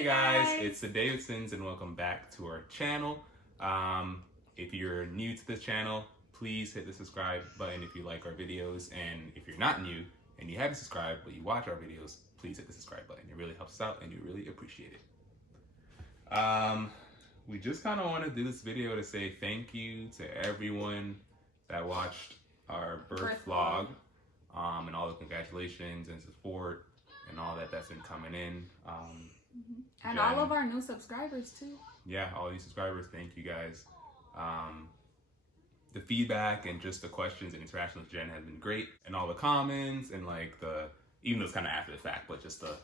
Hey guys, it's the Davidsons and welcome back to our channel. If you're new to this channel, please hit the subscribe button if you like our videos, and if you're not new and you haven't subscribed but you watch our videos, please hit the subscribe button. It really helps us out and we really appreciate it. We just kind of want to do this video to say thank you to everyone that watched our birth vlog, and all the congratulations and support and all that's been coming in. And Jen, all of our new subscribers too. Yeah, all these subscribers, thank you guys. The feedback and just the questions and interaction with Jen has been great, and all the comments and like even though it's kind of after the fact, but just the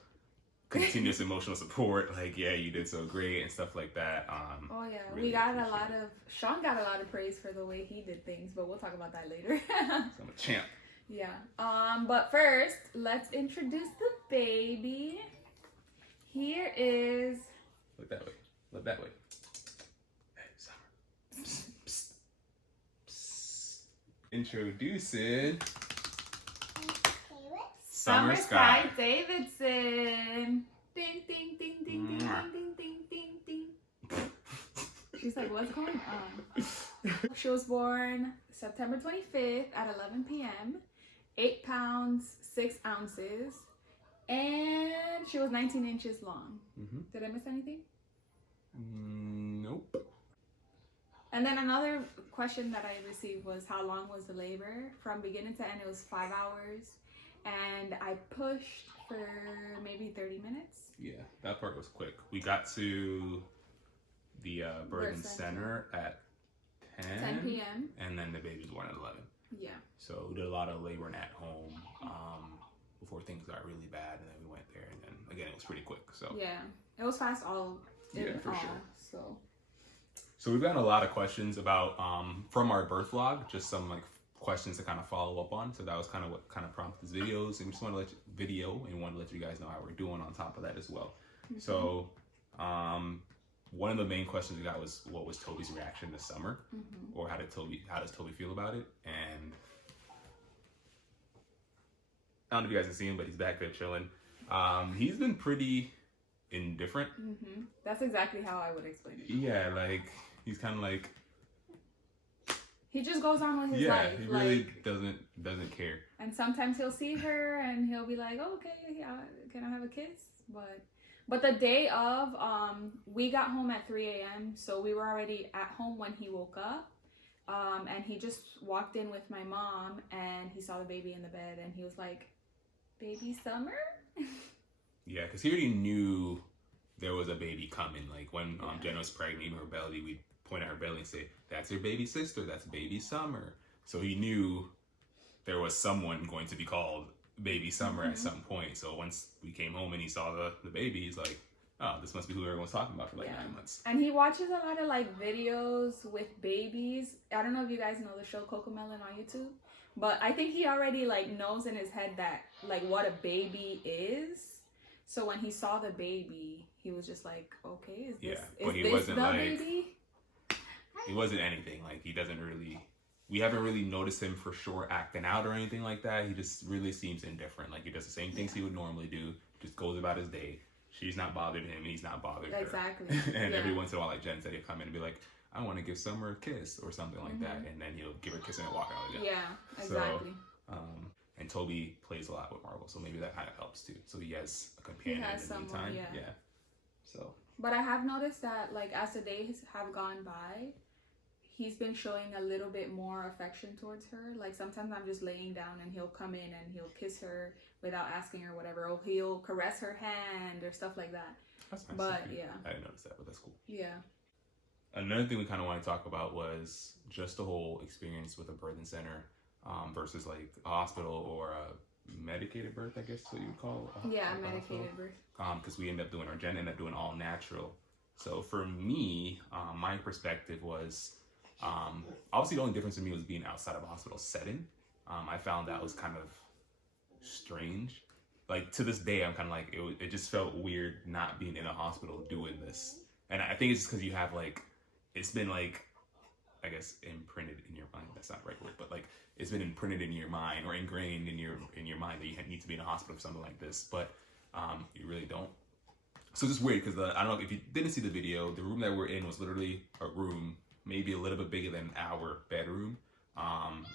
continuous emotional support, like, yeah, you did so great and stuff like that. Oh yeah, really we got a lot of, Sean got a lot of praise for the way he did things, but we'll talk about that later. So I'm a champ. Yeah. But first, let's introduce the baby. Here is... Look that way. Look that way. Hey, Summer. Psst, psst, psst. Introducing... Summer Sky Davidson. Ding, ding, ding, ding, ding, ding, ding, ding, ding. She's like, what's going on? She was born September 25th at 11 p.m. 8 pounds, 6 ounces. And she was 19 inches long. Did I miss anything? Nope. And then another question that I received was, how long was the labor? From beginning to end, it was 5 hours. And I pushed for maybe 30 minutes. Yeah, that part was quick. We got to the birth center at 10 p.m. And then the baby was born at 11. Yeah. So we did a lot of laboring at home before things got really bad, and then we went there, and then again it was pretty quick. So yeah, it was fast all. Yeah, for sure. So we've gotten a lot of questions about from our birth vlog, just some like questions to kind of follow up on. So that was kind of what kind of prompted these videos, and we just want to let you guys know how we're doing on top of that as well. So one of the main questions we got was, what was Toby's reaction this summer, or how does Toby feel about it? And I don't know if you guys can see him, but he's back there chilling. He's been pretty indifferent. That's exactly how I would explain it. Yeah, like he's kind of like, he just goes on with his life. Yeah, he really doesn't care. And sometimes he'll see her and he'll be like, oh, okay, can I have a kiss? But the day of, we got home at 3 a.m. So we were already at home when he woke up. And he just walked in with my mom and he saw the baby in the bed and he was like, baby Summer? Yeah, because he already knew there was a baby coming. Like when Jen was pregnant, in her belly, we'd point at her belly and say, that's your baby sister, that's baby Summer. So he knew there was someone going to be called baby Summer at some point. So once we came home and he saw the baby, he's like, oh, this must be who everyone's talking about for like 9 months. And he watches a lot of like videos with babies. I don't know if you guys know the show Cocomelon on YouTube, but I think he already like knows in his head that like what a baby is. So when he saw the baby, he was just like, okay, is this the baby? He wasn't anything. Like we haven't really noticed him for sure acting out or anything like that. He just really seems indifferent. Like he does the same things he would normally do, just goes about his day. She's not bothered him, and he's not bothered her. Exactly. And every once in a while, like Jen said, he'll come in and be like, I want to give Summer a kiss or something like that. And then he'll give her a kiss and walk out again. Yeah, exactly. So, and Toby plays a lot with Marvel, so maybe that kind of helps too. So he has a companion in the meantime. Yeah. So. But I have noticed that like as the days have gone by, he's been showing a little bit more affection towards her. Like sometimes I'm just laying down and he'll come in and he'll kiss her without asking her whatever. Or he'll caress her hand or stuff like that. That's nice. But yeah. I didn't notice that, but that's cool. Yeah. Another thing we kind of want to talk about was just the whole experience with a birthing center versus like a hospital or a medicated birth, I guess is what you would call it. Yeah, medicated birth. Because Jen ended up doing all natural. So for me, my perspective was, obviously the only difference in me was being outside of a hospital setting. I found that was kind of strange. Like to this day, I'm kind of like, it just felt weird not being in a hospital doing this. And I think it's just because you have like, it's been like, I guess imprinted in your mind. That's not the right word, but like it's been imprinted in your mind or ingrained in your mind that you need to be in a hospital for something like this. But you really don't. So it's just weird because I don't know if you didn't see the video, the room that we're in was literally a room, maybe a little bit bigger than our bedroom.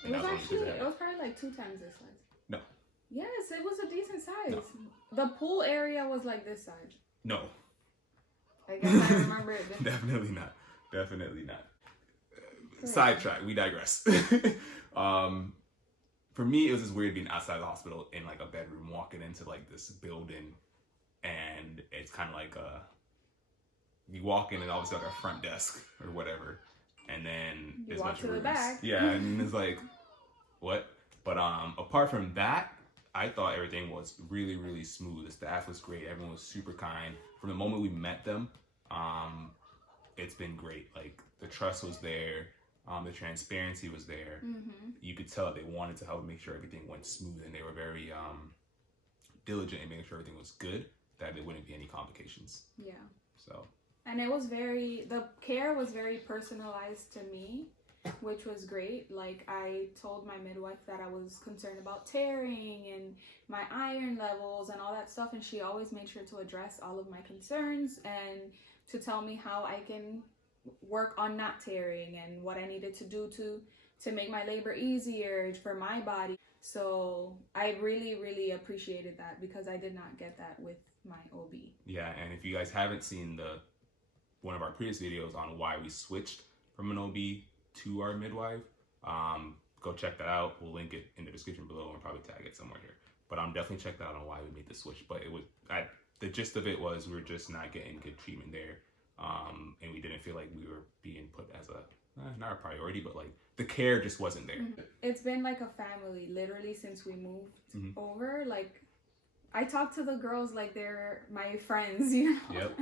It was probably like 2 times this size. No. Yes, it was a decent size. No. The pool area was like this size. No. I guess I remember it. Definitely not. Definitely not. Sidetrack. We digress. For me, it was just weird being outside the hospital in like a bedroom, walking into like this building, and it's kind of like you walk in and obviously like a front desk or whatever, and then you walk to the back. Yeah, and it's like what? But apart from that, I thought everything was really, really smooth. The staff was great. Everyone was super kind. From the moment we met them, it's been great. Like the trust was there. The transparency was there. You could tell they wanted to help make sure everything went smooth, and they were very diligent in making sure everything was good, that there wouldn't be any complications. Yeah. So. And it was the care was very personalized to me, which was great. Like I told my midwife that I was concerned about tearing and my iron levels and all that stuff, and she always made sure to address all of my concerns and to tell me how I can work on not tearing and what I needed to do to make my labor easier for my body. So I really, really appreciated that because I did not get that with my OB. Yeah, and if you guys haven't seen one of our previous videos on why we switched from an OB to our midwife, go check that out. We'll link it in the description below and probably tag it somewhere here. But definitely check that out on why we made the switch. But the gist of it was we were just not getting good treatment there. And we didn't feel like we were being put as not a priority, but like the care just wasn't there. It's been like a family literally since we moved over. Like I talk to the girls like they're my friends, you know? Yep.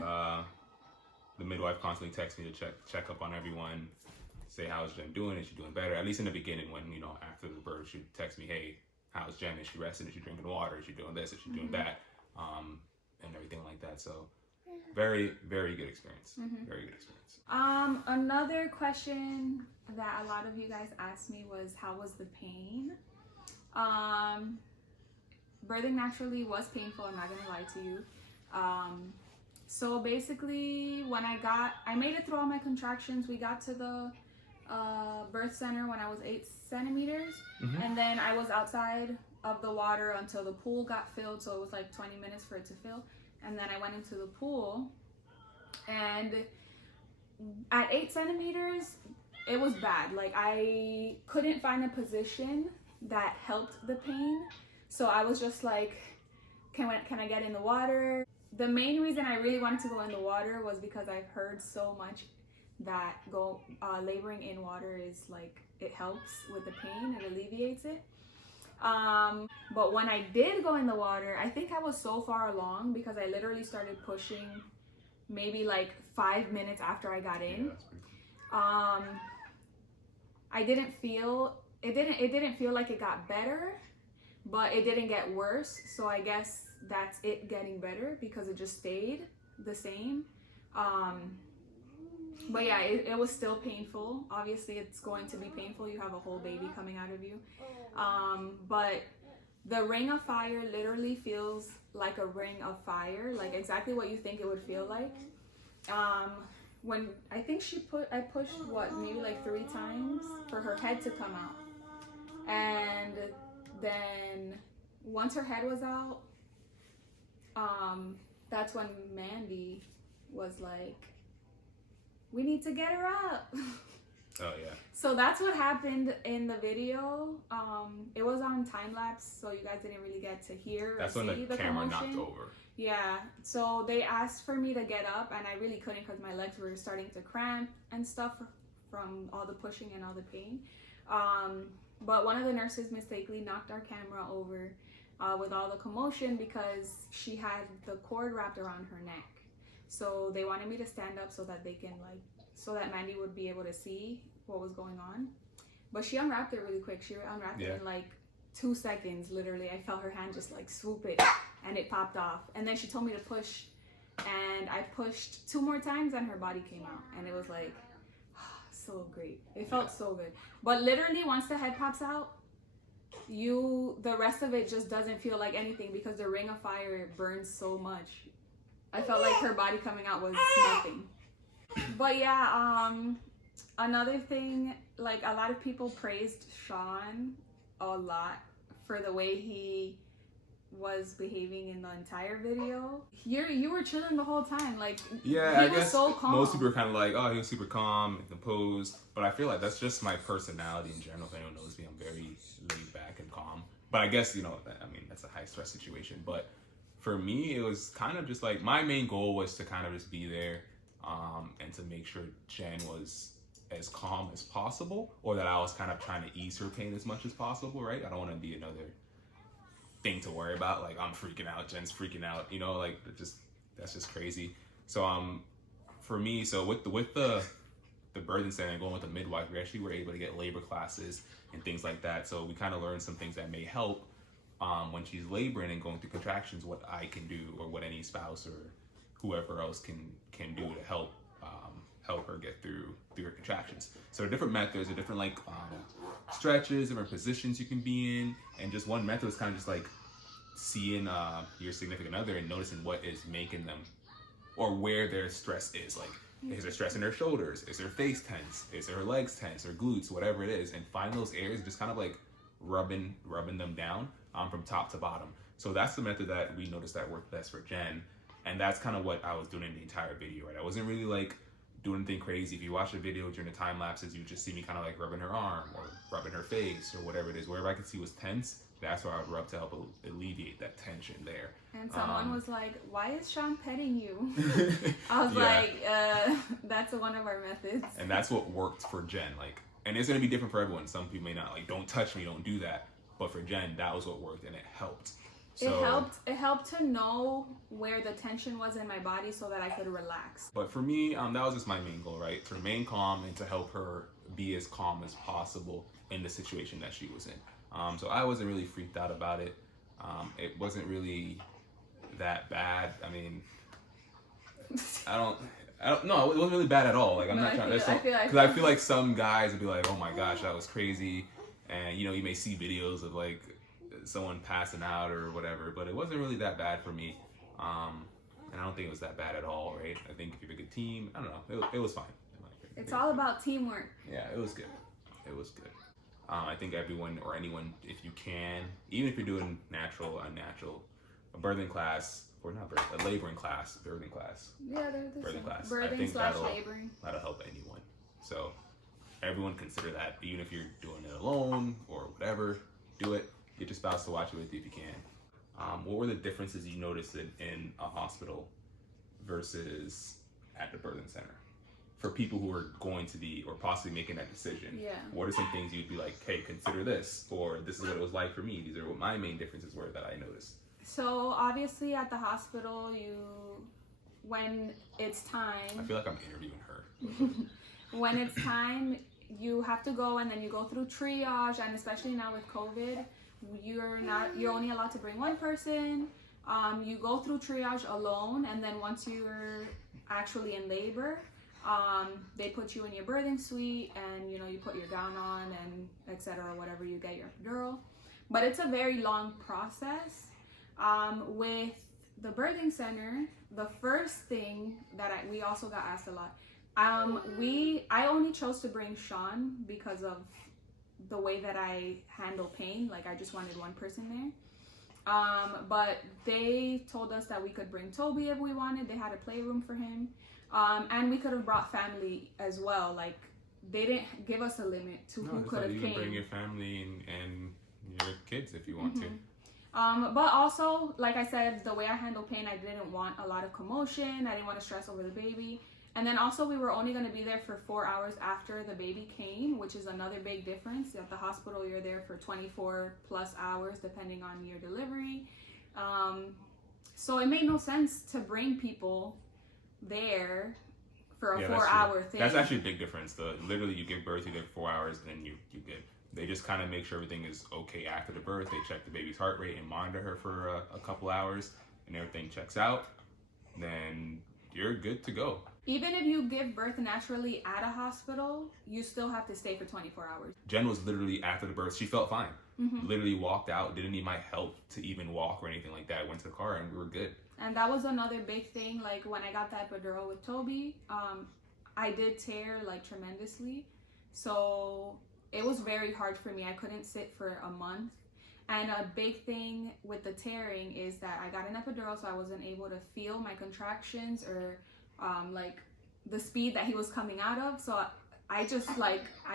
The midwife constantly texts me to check up on everyone, say how's Jen doing, is she doing better? At least in the beginning when, after the birth, she'd text me, hey, how's Jen? Is she resting? Is she drinking water? Is she doing this? Is she doing that? And everything like that. So very, very good experience. Very good experience. Another question that a lot of you guys asked me was, how was the pain? Birthing naturally was painful, I'm not gonna lie to you. So basically when I made it through all my contractions. We got to the birth center when I was 8 centimeters. And then I was outside of the water until the pool got filled. So it was like 20 minutes for it to fill. And then I went into the pool, and at 8 centimeters, it was bad. Like I couldn't find a position that helped the pain. So I was just like, can I get in the water? The main reason I really wanted to go in the water was because I've heard so much that laboring in water is like, it helps with the pain, it alleviates it. But when I did go in the water, I think I was so far along because I literally started pushing maybe like 5 minutes after I got in. I didn't feel, it didn't feel like it got better, but it didn't get worse. So I guess that's it getting better because it just stayed the same. But yeah, it was still painful. Obviously it's going to be painful. You have a whole baby coming out of you. But the ring of fire literally feels like a ring of fire, like exactly what you think it would feel like. When I think I pushed maybe like 3 times for her head to come out. And then once her head was out, that's when Mandy was like, we need to get her up. Oh yeah. So that's what happened in the video. It was on time lapse, so you guys didn't really get to hear or see the camera commotion. Knocked over. Yeah. So they asked for me to get up, and I really couldn't because my legs were starting to cramp and stuff from all the pushing and all the pain. But one of the nurses mistakenly knocked our camera over with all the commotion because she had the cord wrapped around her neck. So they wanted me to stand up so that they can so that Mandy would be able to see what was going on. But she unwrapped it really quick. She unwrapped it in like 2 seconds, literally. I felt her hand just like swoop it and it popped off. And then she told me to push, and I pushed 2 more times and her body came out. And it was like, so great. It felt so good. But literally once the head pops out, the rest of it just doesn't feel like anything because the ring of fire burns so much. I felt like her body coming out was nothing. But yeah, another thing, like a lot of people praised Sean a lot for the way he was behaving in the entire video. You were chilling the whole time, like yeah, he I was guess so calm. most people are kind of like, oh, he was super calm and composed, but I feel like that's just my personality in general. If anyone knows me, I'm very laid back and calm. But I guess, you know, I mean, that's a high stress situation. But for me, it was kind of just like, my main goal was to kind of just be there, and to make sure Jen was as calm as possible, or that I was kind of trying to ease her pain as much as possible, right? I don't want to be another thing to worry about, like I'm freaking out, Jen's freaking out, you know, like that's just crazy. So for me, so with the birthing center and going with the midwife, we actually were able to get labor classes and things like that. So we kind of learned some things that may help when she's laboring and going through contractions, what I can do, or what any spouse or whoever else can do to help her get through her contractions. So different methods, or different like stretches, different positions you can be in, and just one method is kind of just like seeing your significant other and noticing what is making them, or where their stress is. Like, is there stress in her shoulders? Is her face tense? Is her legs tense? Or glutes? Whatever it is, and find those areas, just kind of like rubbing them down from top to bottom. So that's the method that we noticed that worked best for Jen, and that's kind of what I was doing in the entire video. Right, I wasn't really like doing anything crazy. If you watch the video during the time lapses, you just see me kind of like rubbing her arm or rubbing her face or whatever it is. Wherever I could see was tense, that's where I would rub to help alleviate that tension there. And someone was like, why is Sean petting you? I was like, that's one of our methods. And that's what worked for Jen. Like, and it's gonna be different for everyone. Some people may not, like, don't touch me, don't do that. But for Jen, that was what worked, and it helped. So, it helped to know where the tension was in my body so that I could relax. But for me, that was just my main goal, right? To remain calm and to help her be as calm as possible in the situation that she was in. So I wasn't really freaked out about it. It wasn't really that bad. I mean, I don't know. It wasn't really bad at all. Like, I'm not trying to, because I feel like some guys would be like, oh my gosh, that was crazy. And, you know, you may see videos of like someone passing out or whatever, but it wasn't really that bad for me. And I don't think it was that bad at all, right? I think if you have a good team, I don't know, it was fine. It's all about teamwork. Yeah, it was good. It was good. I think everyone or anyone, if you can, even if you're doing natural, unnatural, a birthing class, or not birthing, a laboring class, birthing class. Yeah, they're the birthing class. Birthing / laboring. That'll help anyone. So everyone consider that, even if you're doing it alone or whatever, do it. Get your spouse to watch it with you if you can. What were the differences you noticed in a hospital versus at the birthing center? For people who are going to be, or possibly making that decision, what are some things you'd be like, hey, consider this, or this is what it was like for me. These are what my main differences were that I noticed. So obviously at the hospital, when it's time. I feel like I'm interviewing her. When it's time, you have to go, and then you go through triage, and especially now with COVID, you're only allowed to bring one person. You go through triage alone, and then once you're actually in labor, they put you in your birthing suite, and you put your gown on and etc. whatever, you get your epidural. But it's a very long process. With the birthing center, the first thing that we also got asked a lot, I only chose to bring Sean because of the way that I handle pain. Like, I just wanted one person there. But they told us that we could bring Toby if we wanted. They had a playroom for him. And we could have brought family as well. Like, they didn't give us a limit to who could have came. You can bring your family and your kids if you want to. But also, like I said, the way I handle pain, I didn't want a lot of commotion. I didn't want to stress over the baby. And then also, we were only going to be there for 4 hours after the baby came, which is another big difference. At the hospital, you're there for 24 plus hours, depending on your delivery. So it made no sense to bring people there for a 4-hour thing. That's actually a big difference. Literally, you give birth, you get 4 hours, and then you good. They just kind of make sure everything is okay after the birth. They check the baby's heart rate and monitor her for a couple hours, and everything checks out. Then you're good to go. Even if you give birth naturally at a hospital, you still have to stay for 24 hours. Jen was literally, after the birth, she felt fine. Literally walked out, didn't need my help to even walk or anything like that. Went to the car and we were good. And that was another big thing. Like when I got that epidural with Toby, I did tear like tremendously. So it was very hard for me. I couldn't sit for a month. And a big thing with the tearing is that I got an epidural, so I wasn't able to feel my contractions or like the speed that he was coming out of. So I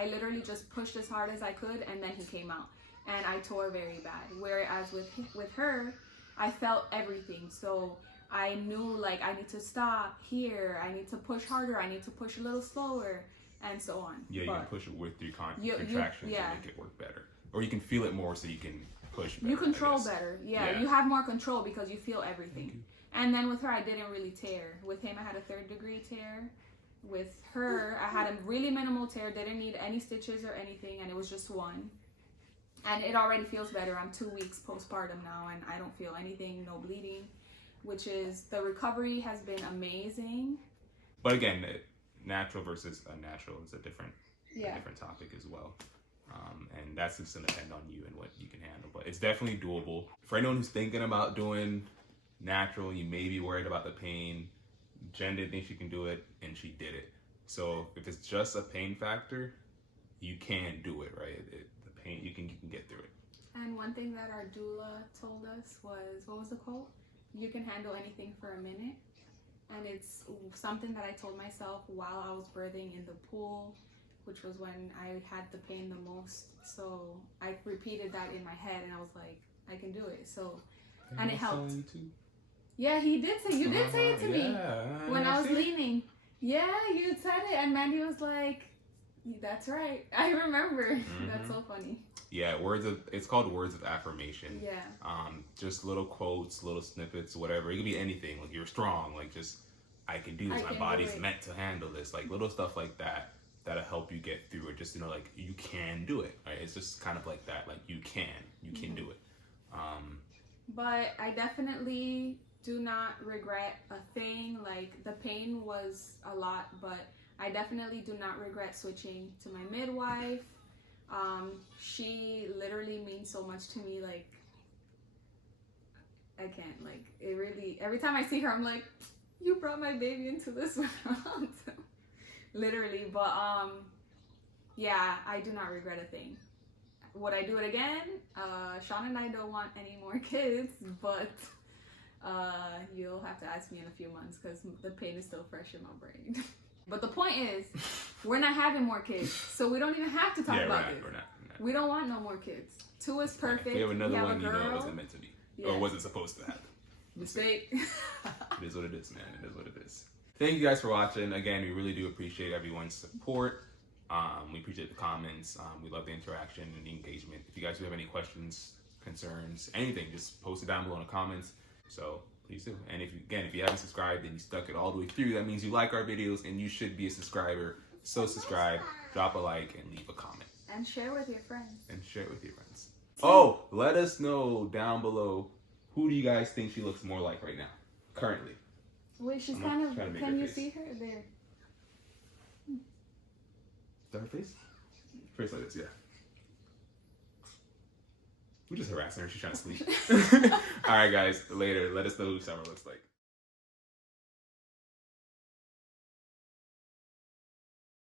literally just pushed as hard as I could, and then he came out. And I tore very bad. Whereas with her, I felt everything. So I knew like I need to stop here, I need to push harder, I need to push a little slower, and so on. Yeah, you can push it with your contractions and make it work better. Or you can feel it more so you can push better. You control better. Yeah, you have more control because you feel everything. And then with her, I didn't really tear. With him, I had a 3rd degree tear. With her, I had a really minimal tear, didn't need any stitches or anything, and it was just one. And it already feels better. I'm 2 weeks postpartum now, and I don't feel anything, no bleeding, which is, the recovery has been amazing. But again, natural versus unnatural is a different topic as well. And that's just going to depend on you and what you can handle. But it's definitely doable. For anyone who's thinking about doing natural, you may be worried about the pain. Jen didn't think she can do it, and she did it. So if it's just a pain factor, you can do it, right? The pain, you can get through it. And one thing that our doula told us was, what was the quote? You can handle anything for a minute. And it's something that I told myself while I was birthing in the pool, which was when I had the pain the most. So I repeated that in my head, and I was like, I can do it. So, and it helped. Yeah, he did say, you did say it to me when I was leaning. Yeah, you said it, and Mandy was like, that's right. I remember. That's so funny. Yeah, it's called words of affirmation. Yeah. Just little quotes, little snippets, whatever. It could be anything. Like, you're strong. Like, just, I can do this. My body's meant to handle this. Like, little stuff like that, that'll help you get through it. Just to know, like, you can do it. Right? It's just kind of like that. Like, you can do it. But I definitely do not regret a thing. Like, the pain was a lot, but I definitely do not regret switching to my midwife. She literally means so much to me. Like, I can't, like, it really, every time I see her, I'm like, you brought my baby into this world. Literally. But yeah, I do not regret a thing. Would I do it again? Sean and I don't want any more kids, but you'll have to ask me in a few months because the pain is still fresh in my brain. But the point is, we're not having more kids, so we don't even have to talk about this. We're not. We don't want no more kids. 2 is perfect. If we have another one, you know it wasn't meant to be. Yeah. Or wasn't supposed to happen. Mistake. It is what it is, man. It is what it is. Thank you guys for watching. Again, we really do appreciate everyone's support. We appreciate the comments. We love the interaction and the engagement. If you guys do have any questions, concerns, anything, just post it down below in the comments. So please do. And if you haven't subscribed and you stuck it all the way through, that means you like our videos and you should be a subscriber. So subscribe, drop a like, and leave a comment. And share with your friends. Oh, let us know down below, who do you guys think she looks more like right now, currently? Wait, she's kind of, can you see her? There. Is that her face? Face like this, yeah. We're just harassing her. She's trying to sleep. All right, guys. Later. Let us know who Summer looks like.